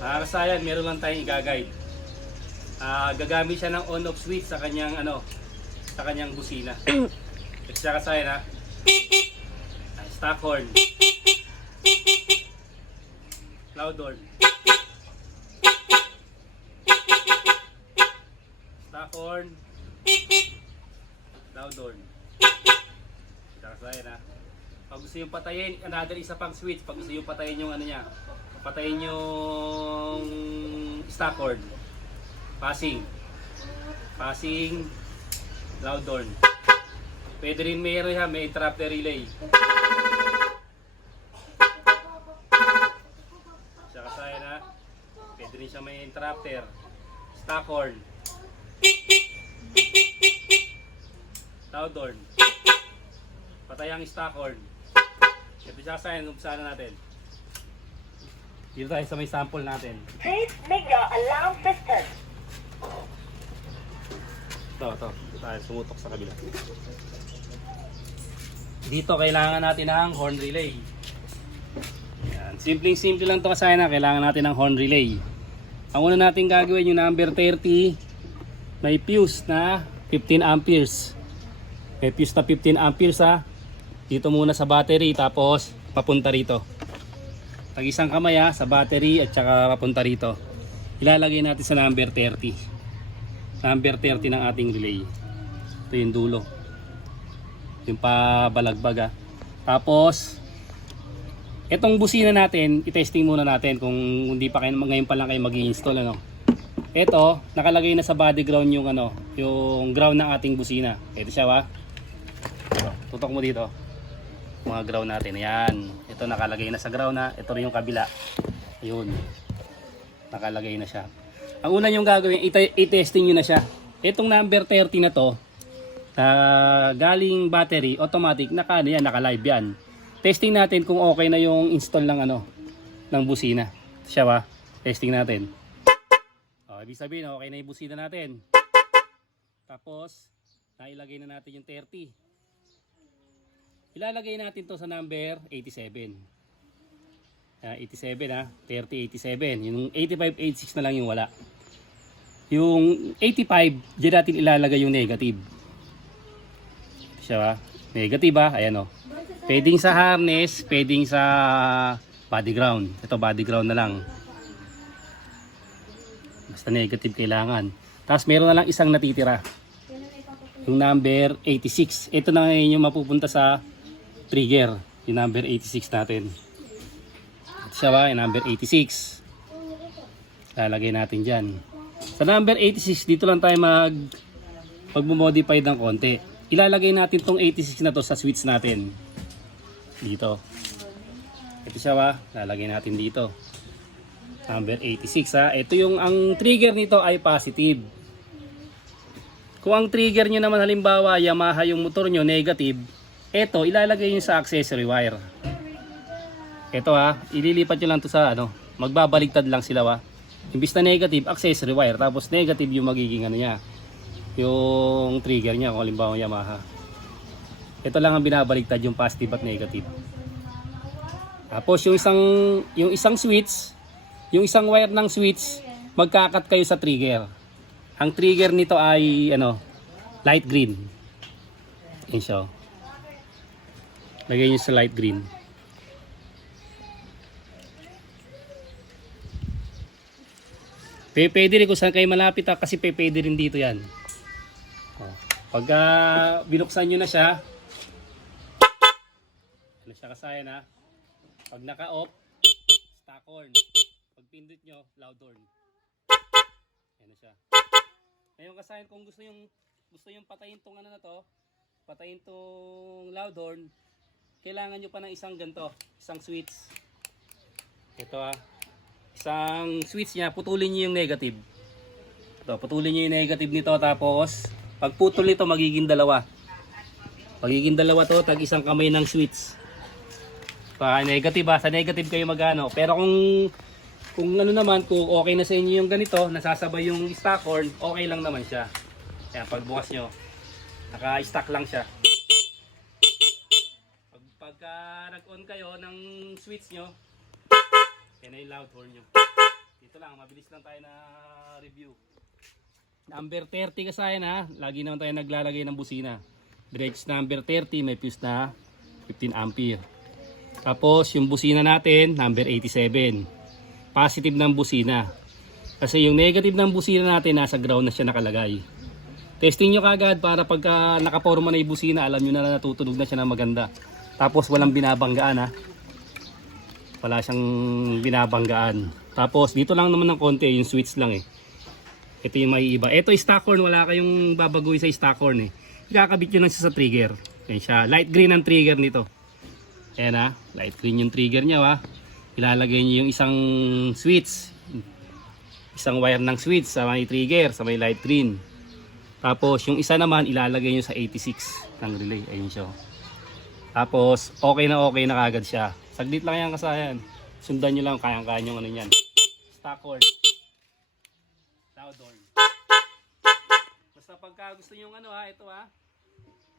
Kasayan, meron lang tayong i-guide. Gagamit siya ng on-off switch sa kanyang sa kanyang busina. Ito siya kasayan ha. Stock horn. Loud horn. Stock horn. Loud horn. Ito kasayan ha. Pag gusto yung patayin, another isa pang switch. Pag gusto yung patayin yung niya, patayin yung stock horn. Passing. Passing. Loud horn. Pwede rin meron siya, may interrupter relay. Siya kasayan ha. Pwede rin siya may interrupter. Stock horn. Loud horn. Patay ang stock horn. Ito siya kasayan, umpisahan na natin. Dito tayo sa may sample natin. Please make your alarm system. Ito tayo sumutok sa kabila. Dito kailangan natin ng horn relay. Yan. Simple lang ito kasi na kailangan natin ng horn relay. Ang una natin gagawin yung number 30. May fuse na 15 amperes. May fuse na 15 amperes ha. Dito muna sa battery tapos papunta rito. Pag isang kamay ha, sa battery at saka papunta rito. Ilalagay natin sa number 30. Number 30 ng ating relay. Ito yung dulo. Yung pabalagbag ha. Tapos itong busina natin, i-testing muna natin kung hindi pa kayo ngayon pa lang kayo mag-i-install ano. Ito, nakalagay na sa body ground yung yung ground ng ating busina. Ito siya ha. Tutok mo dito. Mga ground natin. Ayan. Ito nakalagay na sa ground na. Ito rin yung kabila. Ayun. Nakalagay na siya. Ang una yung gagawin, i-testing nyo na siya. Itong number 30 na to, galing battery, automatic, naka-live yan. Testing natin kung okay na yung install ng ng busina. Siya ba? Testing natin. Ibig sabihin, okay na yung busina natin. Tapos, nailagay na natin yung 30. Ilalagay natin to sa number 87. 87 ha, 30, 87. Yung 85, 86 na lang yung wala. Yung 85, diyan natin ilalagay yung negative. Siya ba? Negative ha, ayan o. Pwedeng sa harness, pwedeng sa body ground. Ito body ground na lang. Basta negative kailangan. Tapos meron na lang isang natitira. Yung number 86. Ito na ngayon yung mapupunta sa trigger. Yung number 86 natin. Ito siya ba? Yung number 86. Lalagay natin dyan. Sa number 86, dito lang tayo mag-modify ng konti. Ilalagay natin tong 86 na to sa switch natin. Dito. Ito siya ba? Lalagay natin dito. Number 86 ha. Ito yung, ang trigger nito ay positive. Kung ang trigger nyo naman halimbawa, Yamaha yung motor nyo, negative. Ito, ilalagay nyo sa accessory wire. Ito ha. Ililipat nyo lang to sa magbabaligtad lang sila ha. Imbis na negative, accessory wire. Tapos negative yung magiging niya. Yung trigger niya kung halimbawa Yamaha. Ito lang ang binabaligtad, yung positive at negative. Tapos yung isang switch, yung isang wire ng switch, magkakat kayo sa trigger. Ang trigger nito ay light green. Yan siya. Lagay niyo sa light green. Pwede rin kung saan kayo malapit kasi pwede rin dito yan. Pagka binuksan nyo na siya, siya kasayan ha. Pag naka-off, stock horn. Pag pindot nyo, loud horn. Yan na siya. Ngayon kasayan kung gusto yung patayin tong na to, patayin tong loud horn, kailangan nyo pa ng isang ganito, isang switch. Ito ha. Isang switch niya, putulin nyo yung negative. Ito, putulin nyo yung negative nito tapos pag putol nito magiging dalawa. Magiging dalawa to, tag isang kamay ng switch. Negative ha, sa negative kayo magano. Pero kung naman, kung okay na sa inyo yung ganito, nasasabay yung stock horn, okay lang naman siya. Kaya pagbukas nyo, naka-stack lang siya. Pagka nag-on kayo ng switch nyo, yan na yung loud horn nyo. Ito lang, mabilis lang tayo na review. Number 30 kasayan ha, lagi naman tayo naglalagay ng busina. Direct number 30, may fuse na 15 ampere. Tapos yung busina natin, number 87. Positive ng busina. Kasi yung negative ng busina natin, nasa ground na siya nakalagay. Testing nyo kagad para pagka nakaporma na yung busina, alam nyo na natutunog na siya na maganda. Tapos walang binabanggaan ha. Wala siyang binabanggaan. Tapos dito lang naman ng konti, yung switch lang eh. Ito yung maiiba. Ito stock horn, wala kayong babaguhin sa stock horn eh. Ikakabit nyo lang siya sa trigger. Yan siya. Light green ang trigger nito. Ayan ha. Light green yung trigger niya ha. Ilalagay nyo yung isang switch. Isang wire ng switch sa may trigger, sa may light green. Tapos yung isa naman ilalagay nyo sa 86 ng relay. Ayun siya. Tapos okay na kagad siya. Saglit lang yan kasayan. Sundan nyo lang, kayang-kaya nyo ano yan. Stock horn. Loud horn. Basta pagka gusto nyo ano ha, ito ha.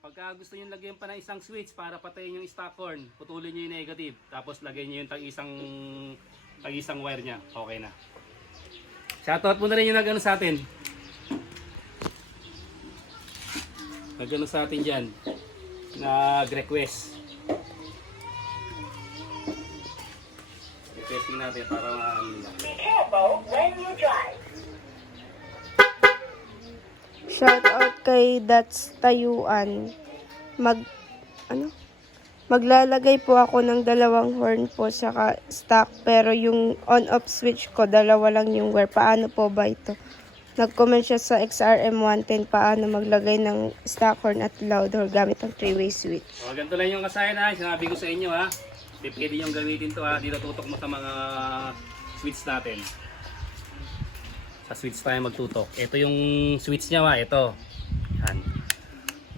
Pagka gusto nyo lagyan pa ng isang switch para patayin yung stock horn, putulin nyo yung negative. Tapos lagyan nyo yung tag-isang wire nya. Okay na. Shoutout mo na rin yung nag-ano sa atin. Nag-ano sa atin dyan. Nag-request. Testing natin para Be careful when you drive. Shout out kay That's Tayuan. Maglalagay po ako ng dalawang horn po saka stock, pero yung on-off switch ko dalawa lang yung wire. Paano po ba ito? Nag-comment siya sa XRM 110 paano maglagay ng stock horn at loud horn gamit ang 3-way switch. O, ganito lang yung kasayan ha. Sinabi ko sa inyo ha. Pwede yung gamitin to ha. Dito tutok mo sa mga switch natin. Sa switch tayo magtutok. Ito yung switch niya ha. Ito. Yan.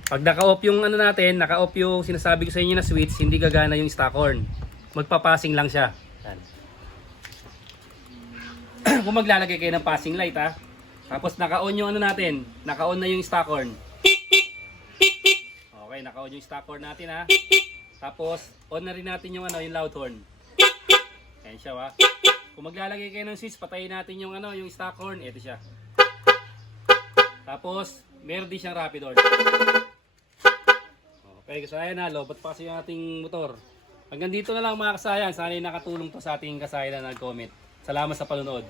Pag naka-off yung ano natin, naka-off yung sinasabi ko sa inyo na switch, hindi gagana yung stock horn. Magpa-passing lang siya. Yan. Kung maglalagay kayo ng passing light ha. Tapos naka-on yung ano natin. Naka-on na yung stock horn. Okay, naka-on yung stock horn natin ha. Tapos, on na rin natin yung ano, yung loud horn. Ayan siya ha. Kung maglalagay kayo ng switch, patayin natin yung ano, yung stock horn. Ito siya. Tapos, meron din siyang rapid horn. Okay, kasayan na. Lobat pa kasi yung ating motor. Hanggang dito na lang mga kasayan. Sana nakatulong to sa ating kasayan na nag-comment. Salamat sa panonood.